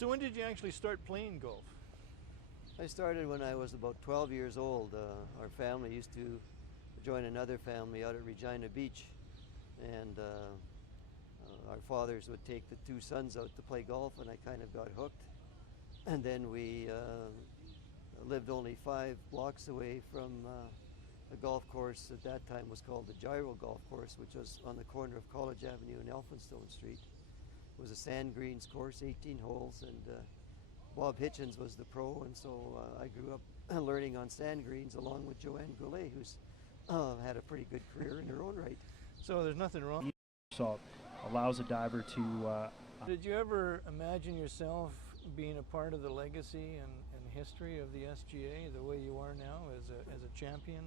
So when did you actually start playing golf? I started when I was about 12 years old. Our family used to join another family out at Regina Beach, and our fathers would take the two sons out to play golf, and I kind of got hooked. And then we lived only 5 blocks away from a golf course at that time was called the Gyro Golf Course, which was on the corner of College Avenue and Elphinstone Street. It was a sand greens course, 18 holes, and Bob Hitchens was the pro, and so I grew up learning on sand greens along with Joanne Goulet, who's had a pretty good career in her own right. So there's nothing wrong. So allows a diver to. Did you ever imagine yourself being a part of the legacy and history of the SGA the way you are now as a champion?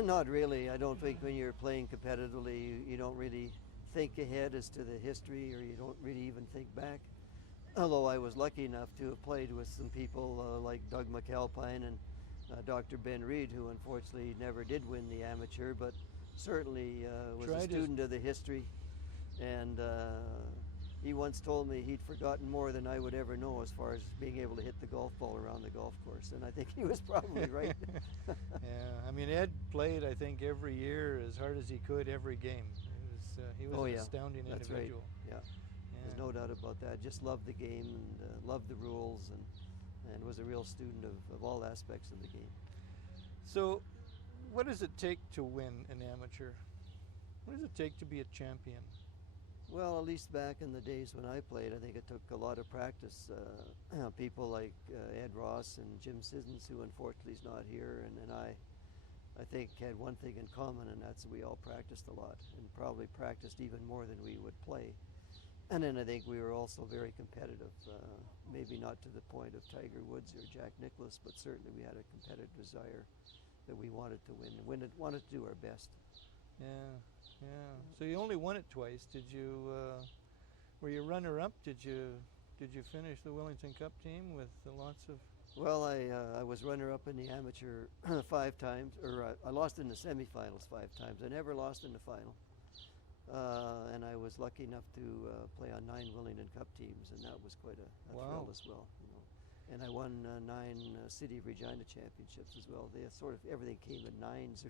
Not really. I don't think when you're playing competitively, you don't really think ahead as to the history, or you don't really even think back. Although I was lucky enough to have played with some people like Doug McAlpine and Dr. Ben Reed, who unfortunately never did win the amateur, but certainly was a student of the history. And he once told me he'd forgotten more than I would ever know as far as being able to hit the golf ball around the golf course. And I think he was probably right. Yeah, I mean, Ed played, I think, every year as hard as he could every game. He was an astounding That's individual. Right. Yeah. There's no doubt about that. Just loved the game and loved the rules, and was a real student of all aspects of the game. So what does it take to win an amateur? What does it take to be a champion? Well, at least back in the days when I played, I think it took a lot of practice. People like Ed Ross and Jim Sissons, who unfortunately is not here, and I think had one thing in common, and that's we all practiced a lot, and probably practiced even more than we would play. And then I think we were also very competitive, maybe not to the point of Tiger Woods or Jack Nicklaus, but certainly we had a competitive desire that we wanted to win, wanted to do our best. Yeah, yeah. So you only won it twice. Did you? Were you runner-up? Did you finish the Wellington Cup team with lots of? Well, I was runner-up in the amateur 5 times, or I lost in the semifinals 5 times. I never lost in the final. And I was lucky enough to play on 9 Wellington Cup teams, and that was quite a thrill as well. You know. And I won 9 City of Regina championships as well. They sort of everything came in 9s.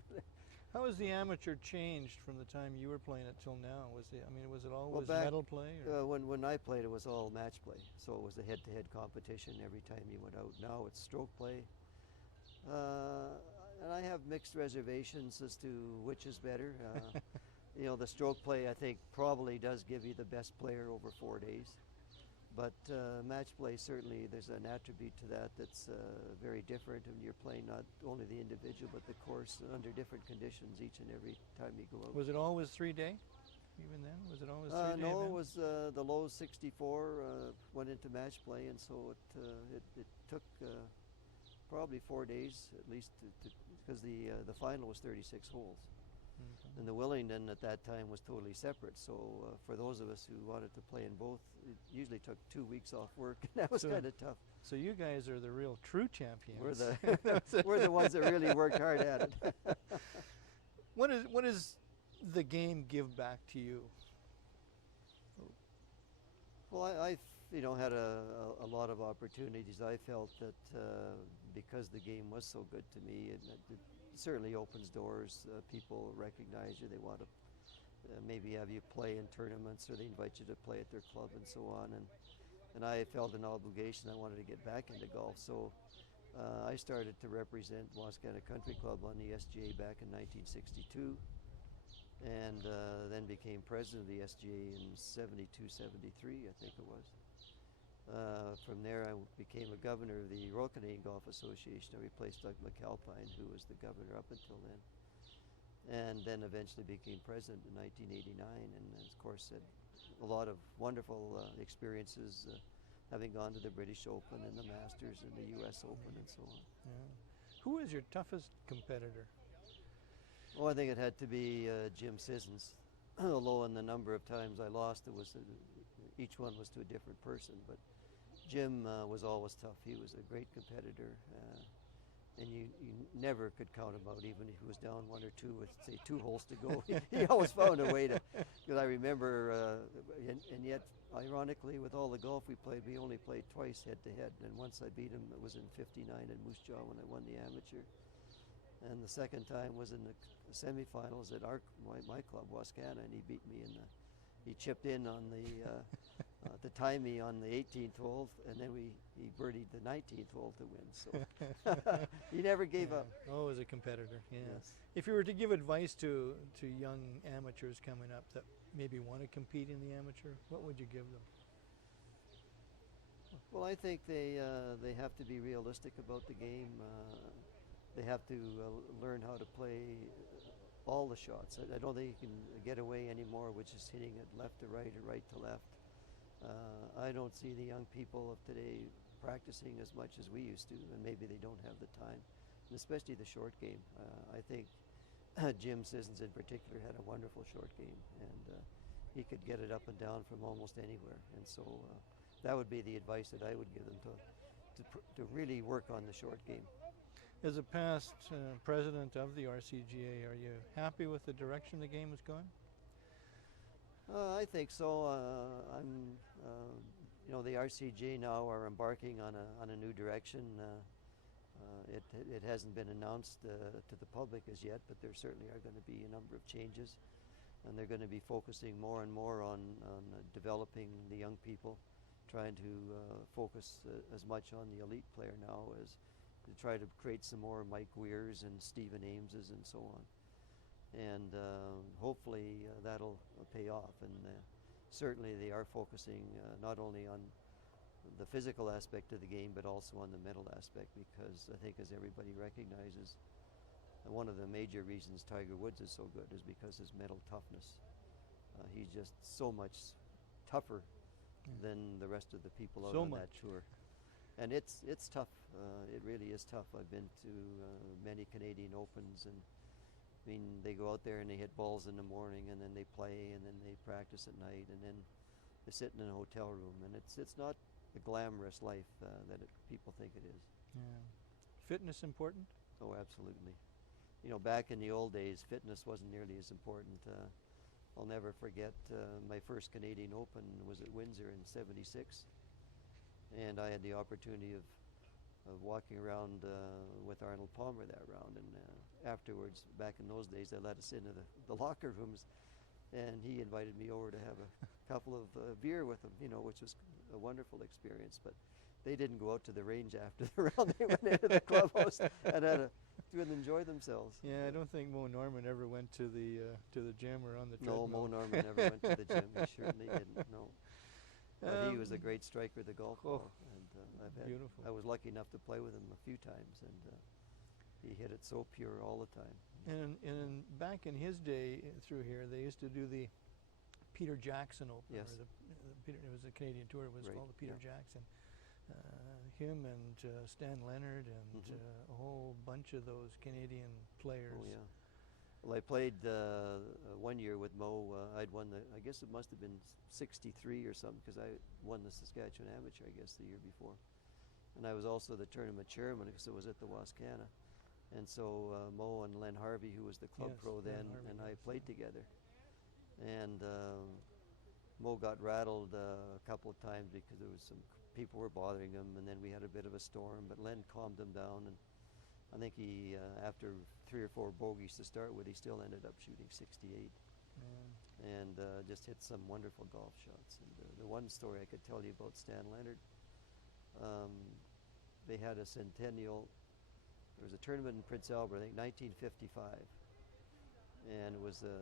How has the amateur changed from the time you were playing it till now? Was it always medal play? When I played, it was all match play, so it was a head-to-head competition every time you went out. Now it's stroke play, and I have mixed reservations as to which is better. You know, the stroke play, I think, probably does give you the best player over 4 days. But match play, certainly, there's an attribute to that that's very different. And you're playing not only the individual, but the course under different conditions each and every time you go out. Was it always 3-day? Even then? Was it always 3-day? No, it was the low 64 went into match play, and so it took probably 4 days at least, because the final was 36 holes. And the Wellington at that time was totally separate. So for those of us who wanted to play in both, it usually took 2 weeks off work. That was kind of tough. So you guys are the real true champions. We're the ones that really worked hard at it. What does the game give back to you? Well, I've had a lot of opportunities. I felt that because the game was so good to me, it certainly opens doors. People recognize you. They want to maybe have you play in tournaments, or they invite you to play at their club and so on. And I felt an obligation. I wanted to get back into golf. So I started to represent Wascana Country Club on the SGA back in 1962, and then became president of the SGA in 72, 73, I think it was. From there, I became a governor of the Royal Canadian Golf Association. I replaced Doug McAlpine, who was the governor up until then, and then eventually became president in 1989. And of course, had a lot of wonderful experiences, having gone to the British Open and the Masters and the U.S. Open and so on. Yeah. Who was your toughest competitor? Oh, I think it had to be Jim Sissons. Although in the number of times I lost, each one was to a different person. But Jim was always tough. He was a great competitor. and you never could count him out, even if he was down 1 or 2 with, say, 2 holes to go. He always found a way to, because I remember, and yet, ironically, with all the golf we played, we only played twice head-to-head, and once I beat him, it was in '59 in Moose Jaw when I won the amateur, and the second time was in the semifinals at my club, Wascana, and he beat me in the, he chipped in on the, to tie me on the 18th hole, and then he birdied the 19th hole to win. So he never gave up. Always a competitor. Yeah. Yes. If you were to give advice to young amateurs coming up that maybe want to compete in the amateur, what would you give them? Well, I think they have to be realistic about the game. They have to learn how to play all the shots. I don't think you can get away anymore with just hitting it left to right or right to left. I don't see the young people of today practicing as much as we used to, and maybe they don't have the time, and especially the short game. I think Jim Sissons in particular had a wonderful short game, and he could get it up and down from almost anywhere. And so that would be the advice that I would give them, to really work on the short game. As a past president of the RCGA, are you happy with the direction the game is going? I think so. You know, the RCGA now are embarking on a new direction. It hasn't been announced to the public as yet, but there certainly are going to be a number of changes, and they're going to be focusing more and more on developing the young people, trying to focus as much on the elite player now as to try to create some more Mike Weirs and Stephen Ameses and so on. And hopefully that'll pay off. And certainly they are focusing not only on the physical aspect of the game, but also on the mental aspect, because I think, as everybody recognizes, one of the major reasons Tiger Woods is so good is because his mental toughness. He's just so much tougher than the rest of the people out on that tour. And it's tough. It really is tough. I've been to many Canadian Opens, and I mean, they go out there and they hit balls in the morning, and then they play, and then they practice at night, and then they're sitting in a hotel room, and it's not the glamorous life that people think it is. Yeah. Fitness important? Oh, absolutely. You know, back in the old days, fitness wasn't nearly as important. I'll never forget my first Canadian Open was at Windsor in '76, and I had the opportunity of walking around with Arnold Palmer that round, and afterwards, back in those days, they let us into the locker rooms, and he invited me over to have a couple of beer with him, you know, which was a wonderful experience. But they didn't go out to the range after the round. They went into the clubhouse and had to enjoy themselves. Yeah, I don't think Mo Norman ever went to the gym or on the treadmill. No, Mo Norman never went to the gym. He certainly didn't, no. But he was a great striker of the golf ball, and beautiful. I was lucky enough to play with him a few times, and he hit it so pure all the time. And back in his day through here, they used to do the Peter Jackson Open. Yes. Or it was a Canadian tour. It was Right, called the Peter Jackson. Him and Stan Leonard and a whole bunch of those Canadian players. Oh, yeah. Well, I played 1 year with Mo. I'd won I guess it must have been '63 or something, because I won the Saskatchewan Amateur, I guess, the year before. And I was also the tournament chairman, because it was at the Wascana. And so Mo and Len Harvey, who was the club pro then, and I played together. And Mo got rattled a couple of times because there was some people were bothering him, and then we had a bit of a storm, but Len calmed him down, and I think he, after 3 or 4 bogeys to start with, he still ended up shooting 68. And just hit some wonderful golf shots. And the one story I could tell you about Stan Leonard, they had a centennial. There was a tournament in Prince Albert, I think 1955, and it was a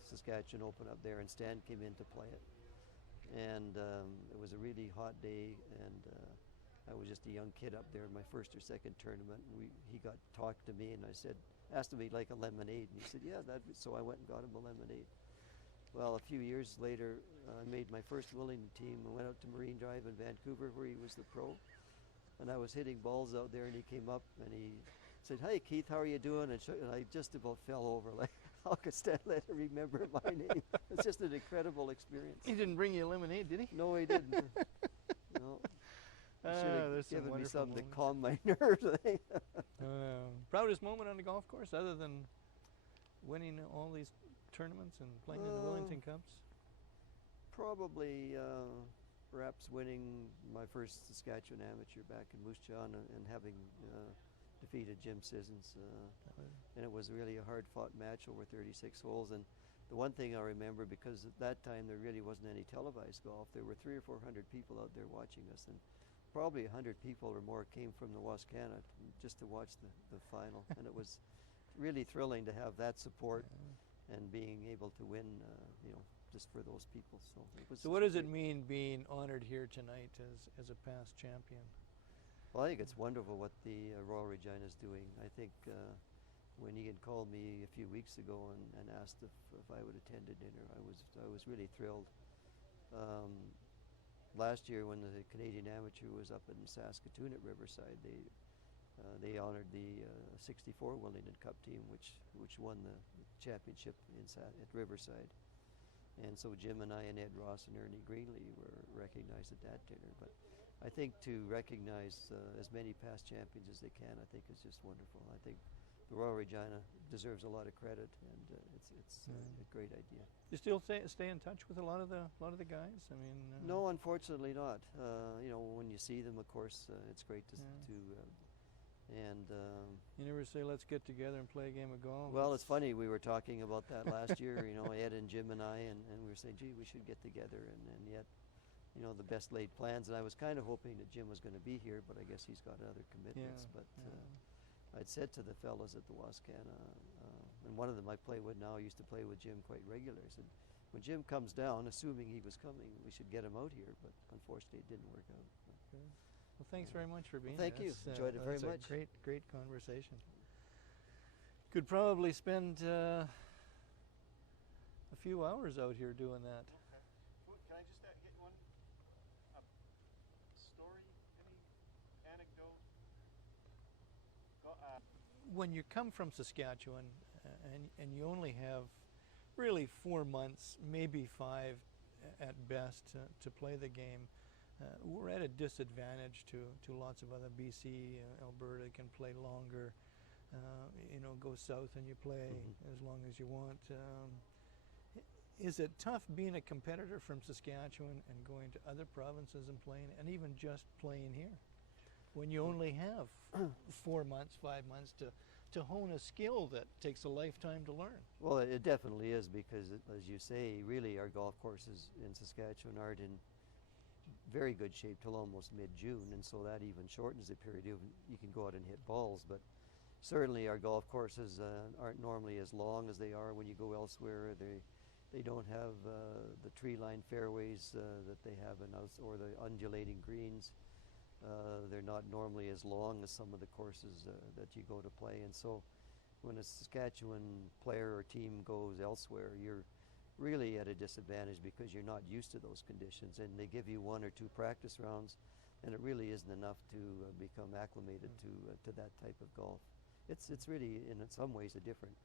Saskatchewan Open up there, and Stan came in to play it. And it was a really hot day, and I was just a young kid up there in my first or second tournament, and he got talked to me, and I asked him if he'd like a lemonade, and he said, yeah, so I went and got him a lemonade. Well, a few years later, I made my first Wellington team and went out to Marine Drive in Vancouver, where he was the pro, and I was hitting balls out there, and he came up and he said, hey, Keith, how are you doing? And I just about fell over, like, how could Stan Leonard remember my name? It's just an incredible experience. He didn't bring you a lemonade, did he? No, he didn't. No. He should have there's some given me wonderful something to moments. calm my nerves, I think. Proudest moment on the golf course, other than winning all these tournaments and playing in the Wellington Cups? Probably perhaps winning my first Saskatchewan amateur back in Moose Jaw and having defeated Jim Sissons. And it was really a hard-fought match over 36 holes. And the one thing I remember, because at that time there really wasn't any televised golf, there were 300 or 400 people out there watching us, and probably 100 people or more came from the Wascana just to watch the final. And it was really thrilling to have that support and being able to win, just for those people. So it was. So what does it mean being honored here tonight as a past champion? Well, I think it's wonderful what the Royal Regina is doing. I think when he had called me a few weeks ago and asked if I would attend a dinner, I was really thrilled. Last year, when the Canadian Amateur was up in Saskatoon at Riverside, they honored the '64 Wellington Cup team, which won the championship at Riverside. And so Jim and I and Ed Ross and Ernie Greenlee were recognized at that dinner. But I think to recognize as many past champions as they can, I think is just wonderful. I think the Royal Regina deserves a lot of credit, and it's a great idea. You still stay in touch with a lot of the guys? I mean, no, unfortunately not. When you see them, of course, it's great to you never say, let's get together and play a game of golf. Well, it's funny, we were talking about that last year, Ed and Jim and I, and we were saying, gee, we should get together, and yet, the best laid plans, and I was kind of hoping that Jim was going to be here, but I guess he's got other commitments. I'd said to the fellows at the Wascana, and one of them I play with now, used to play with Jim quite regular, I said, when Jim comes down, assuming he was coming, we should get him out here, but unfortunately it didn't work out. Okay. Well, thanks very much for being here. Thank you. Enjoyed it very much. A great conversation. Could probably spend a few hours out here doing that. Okay. Well, can I just get one story, any anecdote? When you come from Saskatchewan and you only have really 4 months, maybe 5 at best to play the game, we're at a disadvantage to lots of other BC, Alberta can play longer, go south and you play as long as you want. Is it tough being a competitor from Saskatchewan and going to other provinces and playing, and even just playing here, when you only have 4 months, 5 months to hone a skill that takes a lifetime to learn? Well, it definitely is, because as you say, really our golf courses in Saskatchewan aren't in very good shape till almost mid-June, and so that even shortens the period. You can go out and hit balls, but certainly our golf courses aren't normally as long as they are when you go elsewhere. They don't have the tree-lined fairways that they have or the undulating greens. They're not normally as long as some of the courses that you go to play, and so when a Saskatchewan player or team goes elsewhere, you're really at a disadvantage because you're not used to those conditions, and they give you 1 or 2 practice rounds, and it really isn't enough to become acclimated to that type of golf. It's really in some ways a different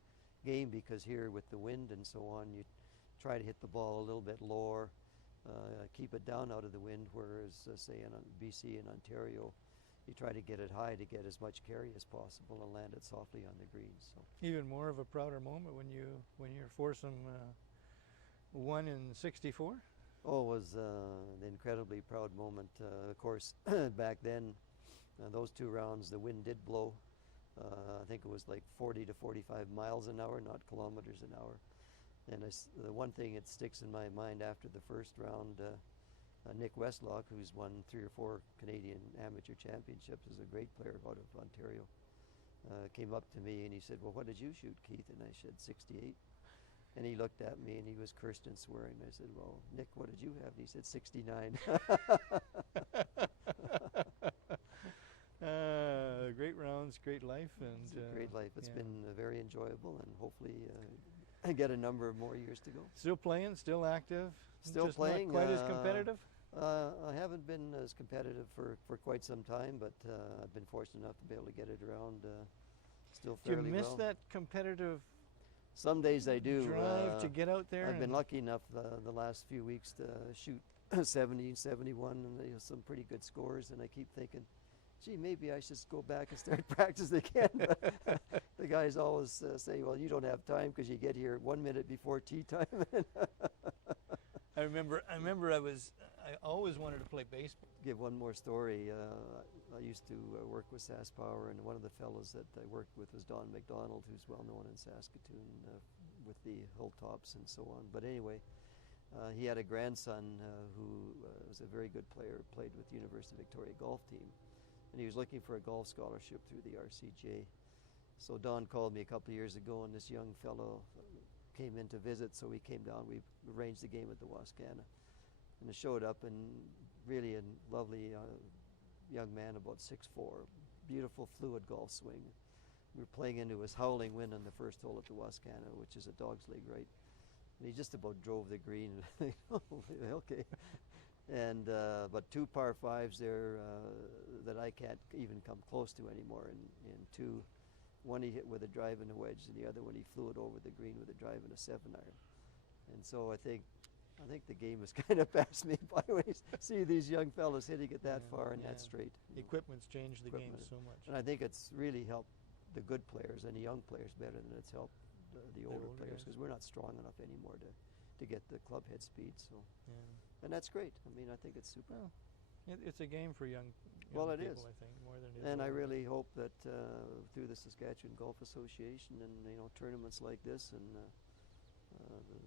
game, because here with the wind and so on, you try to hit the ball a little bit lower, keep it down out of the wind, whereas say in BC and Ontario, you try to get it high to get as much carry as possible and land it softly on the greens. So even more of a prouder moment when your foursome won in '64? Oh, it was an incredibly proud moment. Of course, back then, those 2 rounds, the wind did blow. I think it was like 40 to 45 miles an hour, not kilometers an hour. And the one thing that sticks in my mind after the first round, Nick Westlock, who's won 3 or 4 Canadian amateur championships, is a great player out of Ontario, came up to me and he said, well, what did you shoot, Keith? And I said, 68. And he looked at me and he was cursed and swearing. I said, well, Nick, what did you have? And he said, 69. Great rounds, great life. It's a great life. It's been very enjoyable, and hopefully I get a number of more years to go. Still playing, still active? Still just playing. Not quite as competitive? I haven't been as competitive for quite some time, but I've been fortunate enough to be able to get it around still fairly well. Do you miss that competitive Some days I do. drive to get out there? I've been lucky enough the last few weeks to shoot 70, 71, and some pretty good scores, and I keep thinking, gee, maybe I should go back and start practicing again. But the guys always say, well, you don't have time because you get here 1 minute before tea time. I remember I always wanted to play baseball. Give one more story. I used to work with SaskPower, and one of the fellows that I worked with was Don McDonald, who's well known in Saskatoon with the Hilltops and so on. But anyway, he had a grandson who was a very good player, played with the University of Victoria golf team, and he was looking for a golf scholarship through the RCJ. So Don called me a couple of years ago, and this young fellow came in to visit, so we came down. We arranged the game at the Wascana, and he showed up, and really a lovely young man, about 6'4", beautiful fluid golf swing. We were playing into his howling wind on the first hole at the Wascana, which is a dog's leg right, and he just about drove the green. Okay. And but 2 par 5s there that I can't even come close to anymore. In 2, one he hit with a drive and a wedge, and the other one he flew it over the green with a drive and a 7-iron. And so I think the game has kind of passed me by when you see these young fellas hitting it that far and that straight. Equipment's changed the game so much. And I think it's really helped the good players and the young players better than it's helped the older players, because we're not strong enough anymore to get the club head speed. So, and that's great. I mean, I think it's super. Well, it's a game for young well, it people, is. I think, more than it is. And I older really guys. hope that through the Saskatchewan Golf Association and tournaments like this and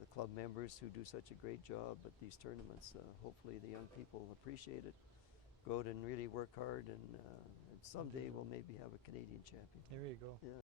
the club members who do such a great job at these tournaments, hopefully the young people appreciate it, go out and really work hard, and someday we'll maybe have a Canadian champion. There you go. Yeah.